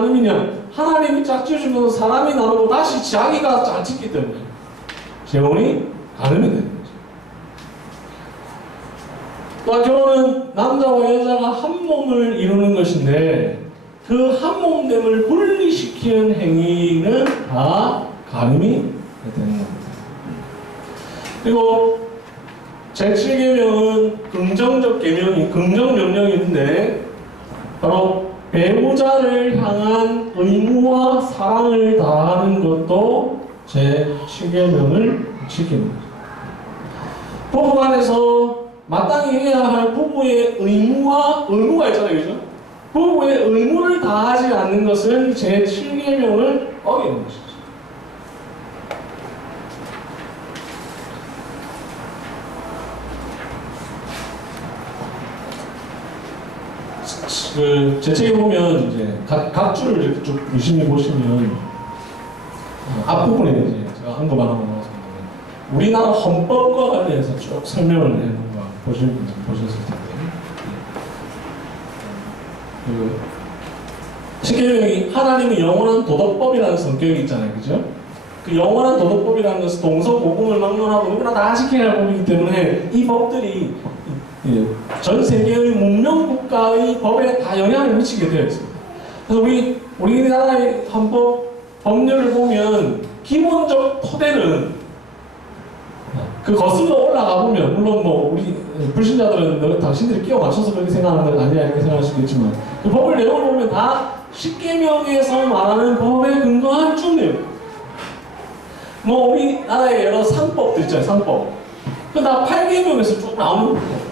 나눔이냐? 하나님이 짝지어주면서 사람이 나누고 다시 자기가 짝짓기 때문에 재혼이 가늠이 되는 거죠. 또한 결혼은 남자와 여자가 한 몸을 이루는 것인데 그 한 몸됨을 분리시키는 행위는 다 가늠이 되는 겁니다. 그리고 제7계명은 긍정적 계명이 긍정 명령인데 바로 배우자를 향한 의무와 사랑을 다하는 것도 제7계명을 지키는 거죠. 부부간에서 마땅히 해야 할 부부의 의무가 있잖아요, 그죠? 부부의 의무를 다하지 않는 것은 제7계명을 어기는 것이죠. 그 제 책에 보면 이제 각 줄을 이렇게 쭉 유심히 보시면 앞부분에 이제 제가 언급 안 하고 나왔습니다. 우리나라 헌법과 관련해서 쭉 설명을 해놓은 거 보셨을 텐데 그 10계명이 하나님의 영원한 도덕법이라는 성격이 있잖아요, 그죠? 그 영원한 도덕법이라는 것은 동서고금을 막론하고 누구나 다 지켜야 할 법이기 때문에 이 법들이 전 세계의 문명국가의 법에 다 영향을 미치게 되어 있습니다. 그래서 우리나라의 헌법 법률을 보면 기본적 토대는 그 거슬러 올라가 보면 물론 뭐 우리 불신자들은 당신들이 끼워 맞춰서 그렇게 생각하는 건 아니야 이렇게 생각할 수도 있지만 그 법을 내용을 보면 다 10계명에서 말하는 법에 근거한 쭉 내용. 뭐 우리나라의 여러 상법들 있잖아요, 상법. 그 다 8계명에서 쭉 나오는 거예요.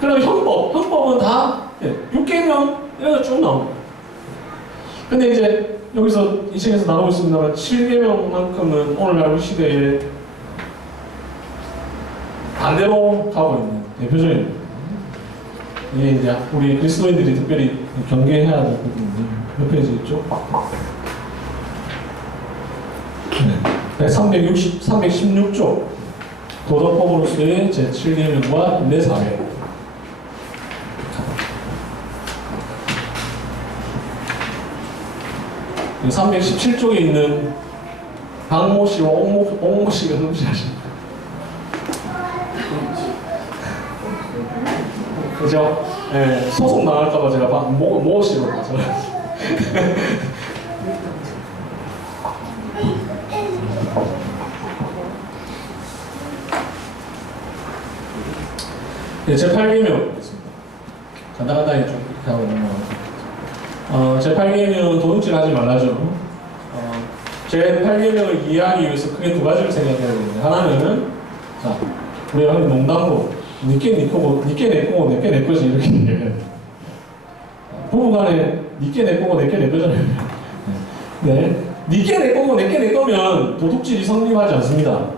그리고 헌법은 다 6계명 이런 쭉 나옵니다. 근데 이제 여기서 이 책에서 나오고 있습니다만 7계명만큼은 오늘날 우리 시대에 반대로 가고 있는 대표적인 이게 이제 우리 그리스도인들이 특별히 경계해야 될 부분인데 몇 페이지 있죠? 네. 316조 도덕법으로서의 제7계명과 인내사회 317쪽에 있는 박모 씨와 옥모 씨가 누구시 아십니까? 그죠? 네, 소송 나갈까봐 제가 모 씨로 봐서. 네, 제8계명 있습니다. 간단하게 좀 이렇게 하고 넘어가겠습니다. 제8계명은 도둑질 하지 말라죠. 제8계명을 이해하기 위해서 크게 두 가지를 생각해야 되는데 하나는 자, 우리가 흔히 농담으로 니께 니 거고 니께 내 거고 내께 내 거지 이렇게 얘기해요. 부부간에 니께 내 거고 내께 내 거잖아요. 네, 니께 내 거고 내께 내 거면 도둑질이 성립하지 않습니다.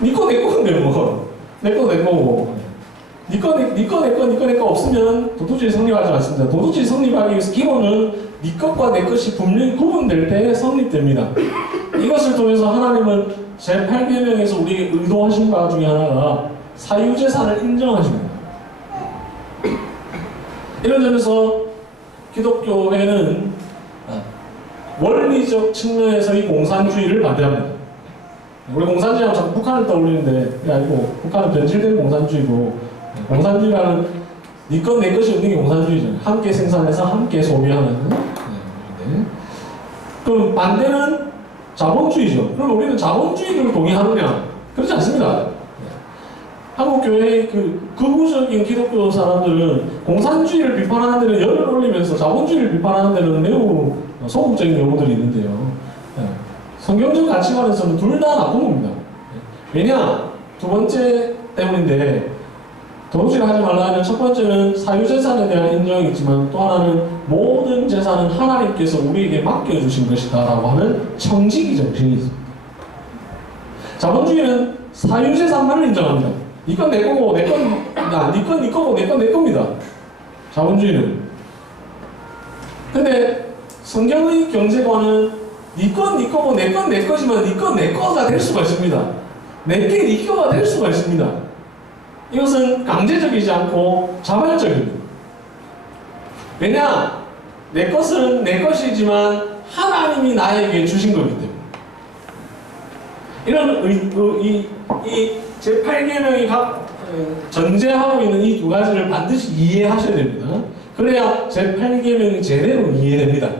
니 거 내 거인데 뭐 내 거 내 거고 니 거 내 거 없으면 도둑질이 성립하지 않습니다. 도둑질이 성립하기 위해서 기본은 니 것과 내 것이 분명히 구분될 때 성립됩니다. 이것을 통해서 하나님은 제8계명에서 우리에게 의도하신 바 중에 하나가 사유재산을 인정하십니다. 이런 점에서 기독교회는 원리적 측면에서의 공산주의를 반대합니다. 우리 공산주의하면 자꾸 북한을 떠올리는데 그게 아니고 북한은 변질된 공산주의고 공산주의라는 니 것 내 것이 없는 게 공산주의잖아요. 함께 생산해서 함께 소비하는. 그럼 반대는 자본주의죠. 그럼 우리는 자본주의를 동의하느냐? 그렇지 않습니다. 한국교회의 그 극우적인 기독교 사람들은 공산주의를 비판하는 데는 열을 올리면서 자본주의를 비판하는 데는 매우 소극적인 경우들이 있는데요. 성경적 가치관에서는 둘 다 나쁜 겁니다. 왜냐? 두 번째 때문인데 도둑질 하지 말라 하는 첫 번째는 사유재산에 대한 인정이 있지만 또 하나는 모든 재산은 하나님께서 우리에게 맡겨주신 것이다 라고 하는 청지기 정신이 있습니다. 자본주의는 사유재산만을 인정합니다. 이건 내 거고 내 건 니건 니 거고 내 건 내 겁니다. 자본주의는. 근데 성경의 경제관은 니건 니 거고 내 건 내 거지만 니 건 내 거가 될 수가 있습니다. 내게 니 거가 될 수가 있습니다. 이것은 강제적이지 않고 자발적입니다. 왜냐? 내 것은 내 것이지만 하나님이 나에게 주신 거기 때문에. 이런 이 제8계명이 전제하고 있는 이 두 가지를 반드시 이해하셔야 됩니다. 그래야 제8계명이 제대로 이해됩니다.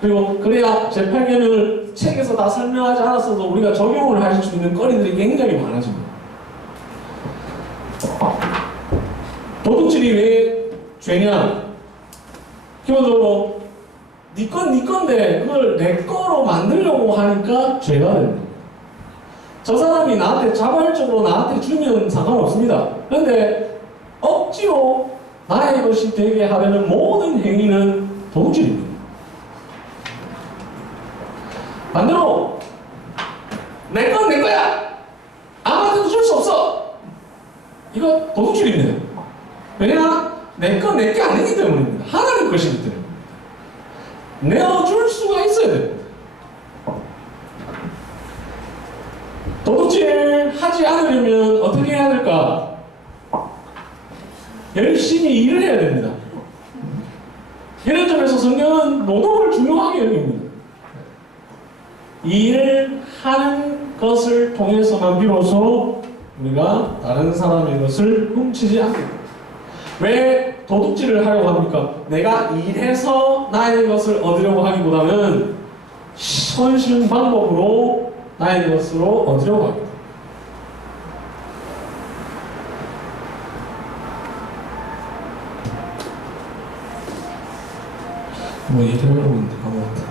그리고 그래야 제8계명을 책에서 다 설명하지 않았어도 우리가 적용을 하실 수 있는 거리들이 굉장히 많아집니다. 도둑질이 왜 죄냐? 기본적으로 네 건데 그걸 내 거로 만들려고 하니까 죄가 됩니다. 저 사람이 나한테 자발적으로 나한테 주면 상관없습니다. 그런데 억지로 나의 것이 되게 하려는 모든 행위는 도둑질입니다. 반대로 내 건 내 거야! 아무한테도 줄 수 없어! 이거 도둑질입니다. 왜냐? 내 건 내 게 아니기 때문입니다. 하나님 것이기 때문입니다. 내어줄 수가 있어야 됩니다. 도둑질 하지 않으려면 어떻게 해야 될까? 열심히 일을 해야 됩니다. 이런 점에서 성경은 노동을 중요하게 여깁니다. 일을 하는 것을 통해서만 비로소 우리가 다른 사람의 것을 훔치지 않게 됩니다. 왜 도둑질을 하려고 합니까? 내가 일해서 나의 것을 얻으려고 하기보다는 손쉬운 방법으로 나의 것으로 얻으려고 합니다. 뭐 얘기하려고 했는데 까먹었다.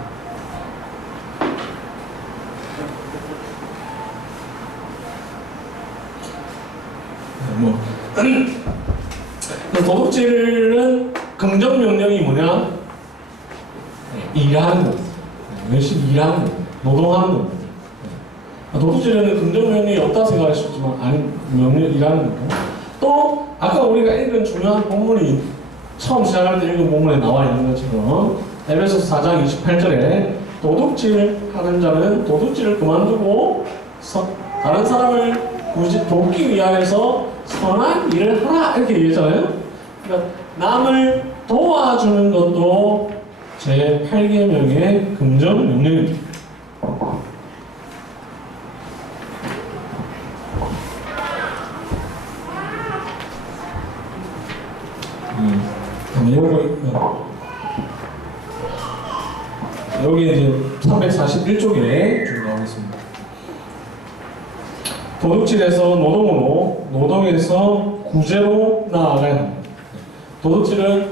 도둑질은 긍정 명령이 뭐냐? 일하는 겁니다. 열심히 일하는 겁니다. 노동하는 겁니다. 도둑질에는 긍정 명령이 없다 생각할 수 있지만 아니 명령 일하는 겁니다. 또 아까 우리가 읽은 중요한 본문이 처음 시작할 때 읽은 본문에 나와 있는 것처럼 에베소서 4장 28절에 도둑질하는 자는 도둑질을 그만두고 다른 사람을 돕기 위하여서 선한 일을 하라 이렇게 얘기했잖아요. 그러니까 남을 도와주는 것도 제8계명의 긍정 명령입니다. 여기 이제 341쪽에 쭉 나와 있습니다. 도둑질에서 노동으로, 노동에서 구제로 나아가야 합니다. 도둑질은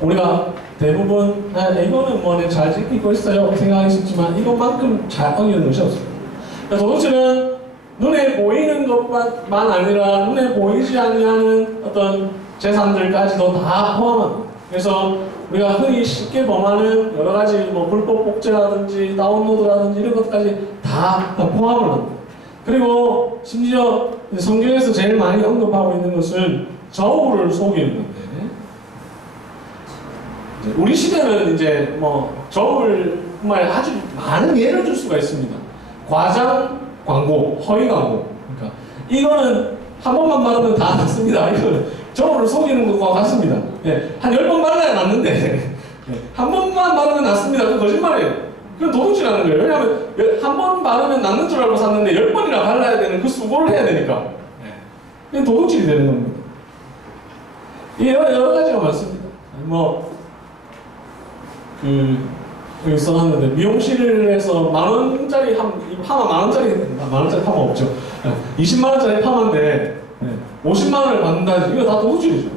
우리가 대부분 이거는 뭐 잘 지키고 있어요 생각하시지만 이것만큼 잘 어기는 것이 없습니다. 도둑질은 눈에 보이는 것만 아니라 눈에 보이지 않는 어떤 재산들까지도 다 포함합니다. 그래서 우리가 흔히 쉽게 범하는 여러 가지 뭐 불법 복제라든지 다운로드라든지 이런 것까지 다 포함을 합니다. 그리고 심지어 성경에서 제일 많이 언급하고 있는 것은 저울을 속이는 건데 우리 시대는 이제 뭐 저울뿐만 아니라 아주 많은 예를 들 수가 있습니다. 과장 광고, 허위 광고. 그러니까 이거는 한 번만 바르면 다 낫습니다. 이거는 저울을 속이는 것과 같습니다. 예, 한 10번 발라야 낫는데 한 번만 바르면 낫습니다. 그건 거짓말이에요. 그건 도둑질하는 거예요. 왜냐하면 한 번 바르면 낫는 줄 알고 샀는데 10번이나 발라야 되는 그 수고를 해야 되니까. 그건 도둑질이 되는 겁니다. 여러 가지가 많습니다. 여기 써놨는데 미용실에서 만원짜리 파마 만원짜리 파마 없죠. 20만원짜리 파마인데 50만원을 받는다. 이거 다 도둑질이죠.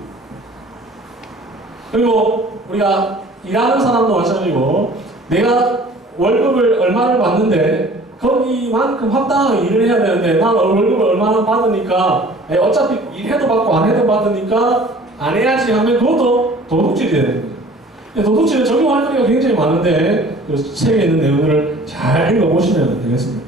그리고 우리가 일하는 사람도 마찬가지고 내가 월급을 얼마를 받는데 거기만큼 합당하게 일을 해야 되는데 난 월급을 얼마나 받으니까 어차피 일해도 받고 안 해도 받으니까 안 해야지 하면 그것도 도둑질이 되는 거예요. 도둑질에 적용할 거리가 굉장히 많은데 그 책에 있는 내용들을 잘 읽어보시면 되겠습니다.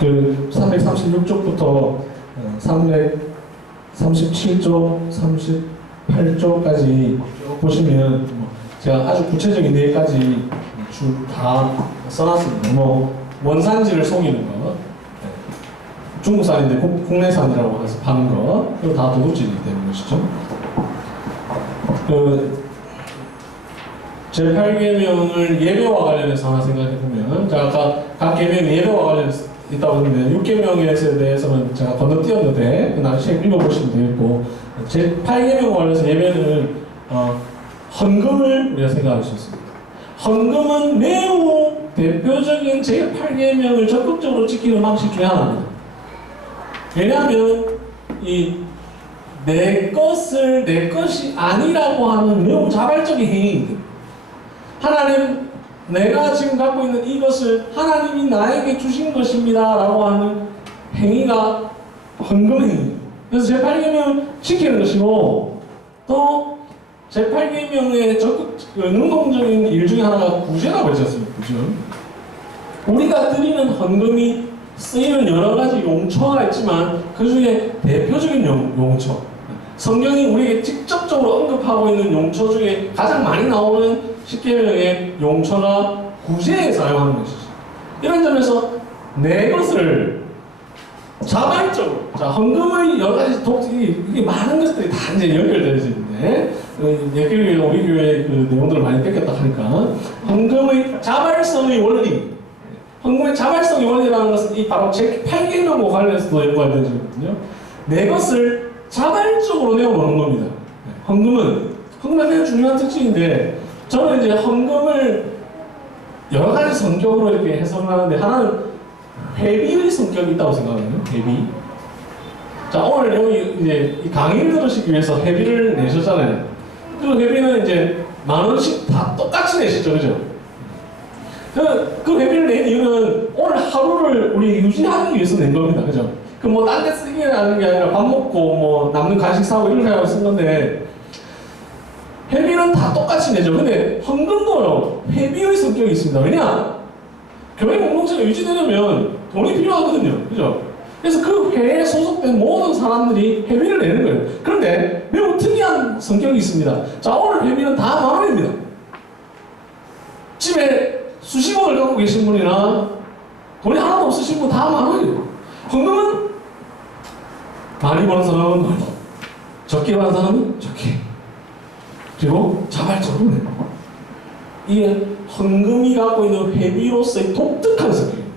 그 336쪽부터 337쪽, 38쪽까지 쭉 보시면 제가 아주 구체적인 내용까지 다 써놨습니다. 원산지를 속이는 거, 중국산인데 국내산이라고 해서 파는 거, 이거 다 도둑질이기 때문에 그렇죠. 제8계명을 예배와 관련해서 하나 생각해보면, 제가 아까 각 계명이 예배와 관련해서 있다고 했는데 6계명에 대해서는 제가 건너뛰었는데 나중에 읽어보시면 되겠고, 제8계명과 관련해서 예배는 헌금을 우리가 생각할 수 있습니다. 헌금은 매우 대표적인 제8계명을 적극적으로 지키는 방식 중에 하나입니다. 왜냐하면 내 것을 내 것이 아니라고 하는 매우 자발적인 행위입니다. 하나님, 내가 지금 갖고 있는 이것을 하나님이 나에게 주신 것입니다 라고 하는 행위가 헌금 행위입니다. 그래서 제8계명을 지키는 것이고, 또 제8계명의 적극 능동적인 일 중에 하나가 구제라고 했지 않습니까? 그죠? 우리가 드리는 헌금이 쓰이는 여러 가지 용처가 있지만 그 중에 대표적인 용처, 성경이 우리에게 직접적으로 언급하고 있는 용처 중에 가장 많이 나오는 10계명의 용처가 구제에 사용하는 것이죠. 이런 점에서 내 것을 자발적으로, 자, 헌금의 여러 가지 이게 많은 것들이 다 이제 연결되어 있는데, 예교회, 우리 교회 그 내용들을 많이 뺏겼다 하니까, 헌금의 자발성의 원리, 헌금의 자발성의 원리라는 것은 이 바로 제8계명과 관련해서도 연관되거든요. 내 것을 자발적으로 내어놓는 겁니다. 헌금은 매우 중요한 특징인데, 저는 이제 헌금을 여러 가지 성격으로 이렇게 해석을 하는데, 하나는 회비의 성격이 있다고 생각하거든요. 회비. 자, 오늘 여기 이제 이 강의를 들으시기 위해서 회비를 내셨잖아요. 그 회비는 이제 10,000원씩 다 똑같이 내시죠, 그죠? 그 회비를 낸 이유는 오늘 하루를 우리 유지하기 위해서 낸 겁니다, 그죠? 딴 데 쓰기 하는 게 아니라 밥 먹고 남는 간식 사고 이런 거 하고 쓴 건데, 회비는 다 똑같이 내죠. 근데 헌금도요, 회비의 성격이 있습니다. 왜냐? 교회 공동체가 유지되려면 돈이 필요하거든요. 그죠? 그래서 그 회에 소속된 모든 사람들이 회비를 내는 거예요. 그런데 매우 특이한 성격이 있습니다. 자, 오늘 회비는 다 10,000원입니다. 집에 수십억을 갖고 계신 분이나 돈이 하나도 없으신 분 다 10,000원이에요. 헌금은 많이 버는 사람은 많이, 적게 버는 사람은 적게. 그리고 자발적으로 내요. 이게 헌금이 갖고 있는 회비로서의 독특한 성격입니다.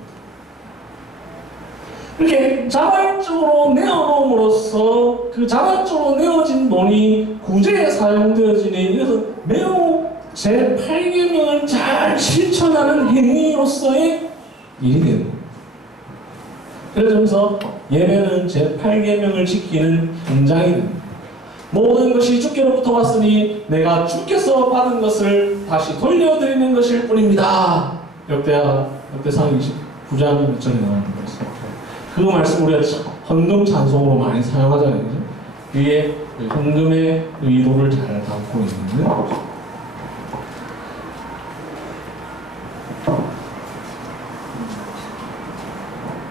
이렇게 자발적으로 내어놓음으로써 그 자발적으로 내어진 돈이 구제에 사용되어지는, 이것은 매우 제8계명을 잘 실천하는 행위로서의 일이 되는 겁니다. 그래서 예배는 제8계명을 지키는 현장이 됩니다. 모든 것이 주께로부터 왔으니 내가 주께서 받은 것을 다시 돌려드리는 것일 뿐입니다. 역대상 29장 몇 절에 나오는 말씀. 그 말씀 우리가 헌금 찬송으로 많이 사용하잖아요. 그죠? 그게 헌금의 의도를 잘 담고 있는 거죠.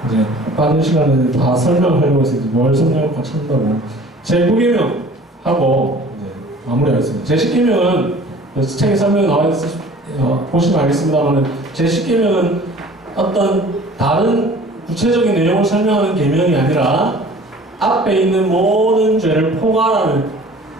이제 빠른 시간에 다 설명하려고 해서 뭘 설명할까 찾는다고 제9계명 하고 마무리하겠습니다. 제10계명은 책에 설명이 나와 있어서 보시면 알겠습니다만, 제10계명은 어떤 다른 구체적인 내용을 설명하는 계명이 아니라 앞에 있는 모든 죄를 포괄하는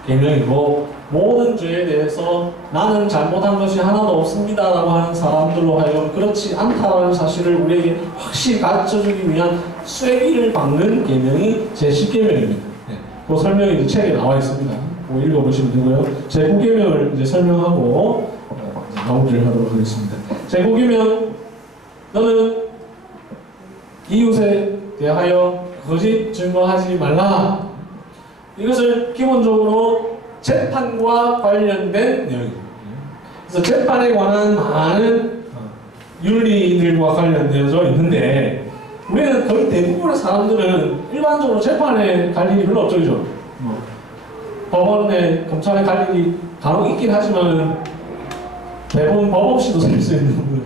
계명이고, 모든 죄에 대해서 나는 잘못한 것이 하나도 없습니다 라고 하는 사람들로 하여금 그렇지 않다라는 사실을 우리에게 확실히 가르쳐주기 위한 쐐기를 박는 계명이 제10계명입니다. 그 설명이 이제 책에 나와 있습니다. 그거 읽어보시면 되고요. 제9계명을 이제 설명하고 마무리를 하도록 하겠습니다. 제9계명, 너는 이웃에 대하여 거짓 증거하지 말라. 이것을 기본적으로 재판과 관련된 내용입니다. 그래서 재판에 관한 많은 윤리들과 관련되어져 있는데, 우리는 거의 대부분의 사람들은 일반적으로 재판에 갈 일이 별로 없죠, 그죠? 법원에, 검찰에 갈 일이 간혹 있긴 하지만 대부분 법 없이도 살 수 있는 분들이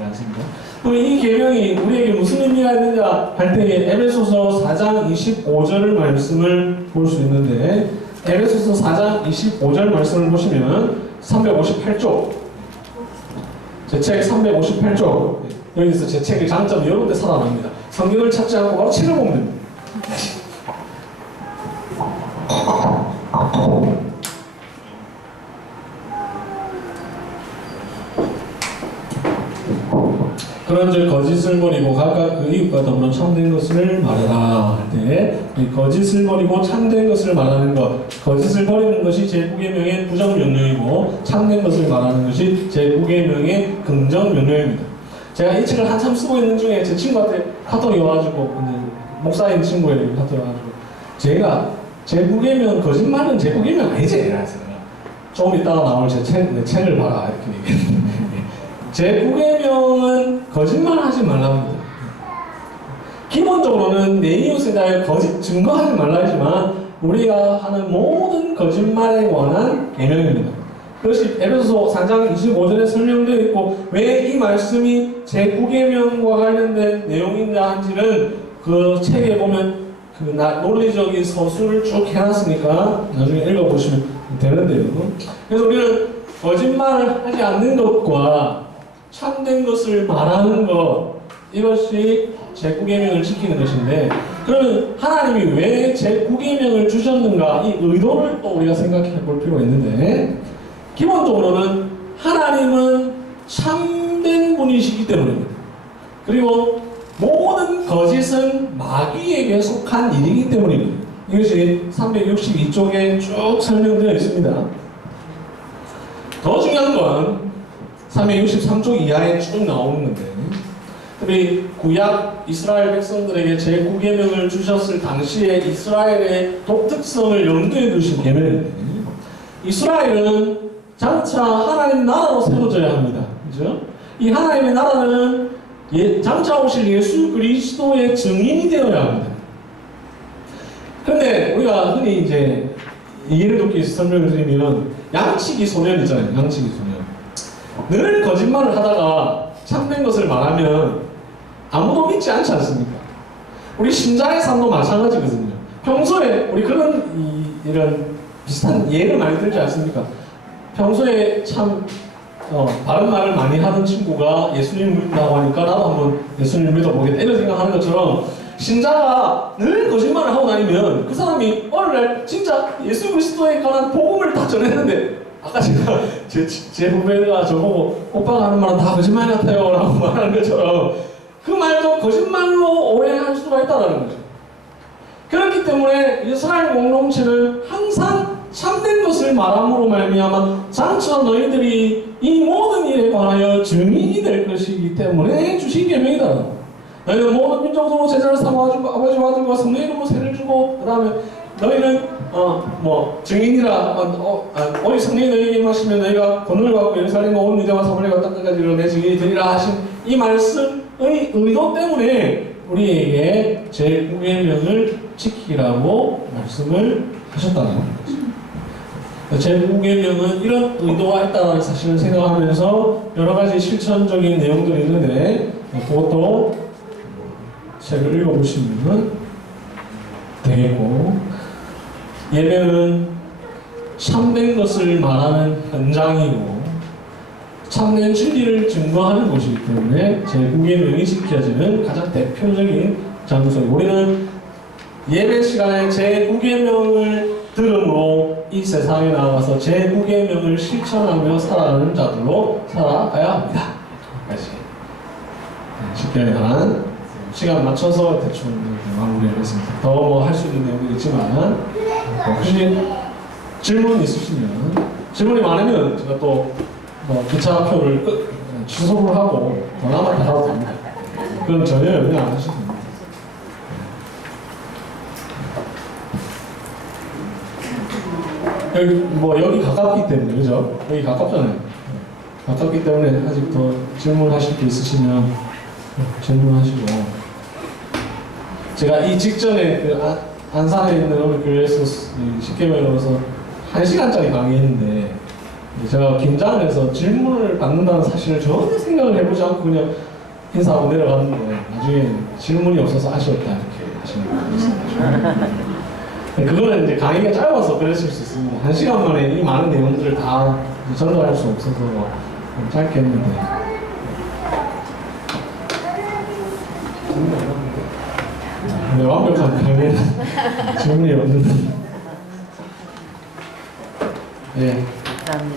많습니다. 그럼 이 계명이 우리에게 무슨 의미가 있느냐 할 때 에베소서 4장 25절 말씀을 볼 수 있는데, 에베소서 4장 25절 말씀을 보시면 358쪽, 제 책 358쪽, 여기서 제 책의 장점이 이런 데 살아납니다. 성경을 찾지 않고 바로 책을 보면 됩니다. 그런즉 거짓을 버리고 각각 그 이웃과 더불어 참된 것을 말하라 할 때, 거짓을 버리고 참된 것을 말하는 것, 거짓을 버리는 것이 제9계명의 부정명령이고 참된 것을 말하는 것이 제9계명의 긍정명령입니다. 제가 이 책을 한참 쓰고 있는 중에 제 친구한테 카톡이 와가지고, 목사인 친구에게 카톡이 와가지고, 제가 제9계명 거짓말은 제9계명 아니지? 이랬어요. 조금 이따가 나올 내 책을 봐라 이렇게 얘기했는데, 제9계명은 거짓말하지 말랍니다. 기본적으로는 내 이웃에 대하여 거짓 증거하지 말라 하지만 우리가 하는 모든 거짓말에 관한 계명입니다. 그것이 에베소서 4장 25절에 설명되어 있고, 왜 이 말씀이 제9계명과 관련된 내용인가 한지는 그 책에 보면 그 논리적인 서술을 쭉 해놨으니까 나중에 읽어보시면 되는데요. 그래서 우리는 거짓말을 하지 않는 것과 참된 것을 말하는 것, 이것이 제9계명을 지키는 것인데, 그러면 하나님이 왜 제9계명을 주셨는가, 이 의도를 또 우리가 생각해 볼 필요가 있는데, 기본적으로는 하나님은 참된 분이시기 때문입니다. 그리고 모든 거짓은 마귀에게 속한 일이기 때문입니다. 이것이 362쪽에 쭉 설명되어 있습니다. 더 중요한 건 363쪽 이하에 쭉 나오는 건데, 특히 구약 이스라엘 백성들에게 제9계명을 주셨을 당시에 이스라엘의 독특성을 염두에 두신 계명입니다. 이스라엘은 장차 하나님 나라로 세워져야 합니다. 그죠? 이 하나님의 나라는 장차 오실 예수 그리스도의 증인이 되어야 합니다. 그런데 우리가 흔히 이제 예를 듣기 위해서 설명을 드리면, 양치기 소년 있잖아요. 양치기 소년. 늘 거짓말을 하다가 참된 것을 말하면 아무도 믿지 않지 않습니까? 우리 신자의 삶도 마찬가지거든요. 평소에 우리 이런 비슷한 예를 많이 들지 않습니까? 평소에 참 바른 말을 많이 하는 친구가 예수님 믿는다고 하니까 나도 한번 예수님 믿어보겠다 이런 생각하는 것처럼, 신자가 늘 거짓말을 하고 다니면 그 사람이 어느 날 진짜 예수 그리스도에 관한 복음을 다 전했는데, 아까 제가 제 후배가 저보고 오빠가 하는 말은 다 거짓말 같아요 라고 말하는 것처럼, 그 말도 거짓말로 오해할 수가 있다는 거죠. 그렇기 때문에 이스라엘 공동체는 항상 참된 것을 말함으로 말미암아 장차 너희들이 이 모든 일에 관하여 증인이 될 것이기 때문에 주신 계명이다. 너희는 모든 민족으로 제자를 삼아가지고 아버지와 아들과 성령의 이름으로 세를 주고, 그 다음에 너희는 증인이라 오직 성령이 너희에게 임하시면 너희가 권능을 받고 예루살렘과 온 유대와 사마리아와 땅까지 내 증인이 되리라 하신 이 말씀의 의도 때문에 우리에게 제9계명을 지키라고 말씀을 하셨다는 거죠. 제9계명은 이런 의도가 있다는 사실을 생각하면서 여러 가지 실천적인 내용들이 있는데, 그것도 책을 읽어보시면 되겠고, 예배는 참된 것을 말하는 현장이고 참된 진리를 증거하는 곳이기 때문에 제9계명이 지켜지는 가장 대표적인 장소이고, 우리는 예배 시간에 제9계명을 들음으로 이 세상에 나가서 제9계명을 실천하며 살아가는 자들로 살아가야 합니다. 여기까지 집결에 관한 시간 맞춰서 대충 마무리를 했습니다. 더 뭐 할 수 있는 내용이 있지만, 혹시 질문 있으시면, 질문이 많으면 제가 또 기차표를 취소를 하고 전화만 받아도 됩니다. 그건 전혀 염려 안 하셔도 됩니다. 여기 가깝기 때문에, 그죠? 여기 가깝잖아요. 가깝기 때문에 아직 더 질문하실 게 있으시면 질문하시고, 제가 이 직전에 안산에 있는 어느 교회에서 10개명으로서 1시간짜리 강의했는데, 제가 긴장해서 질문을 받는다는 사실을 전혀 생각을 해보지 않고 그냥 인사하고 내려갔는데, 나중에 질문이 없어서 아쉬웠다 이렇게 하시는 분이 있습니다. 그거는 이제 강의가 짧아서 그랬을 수 있습니다. 한 시간 만에 이 많은 내용들을 다 전달할 수 없어서 좀 짧게 했는데. 네, 완벽한 강의는 질문이 없는. 네. 감사합니다.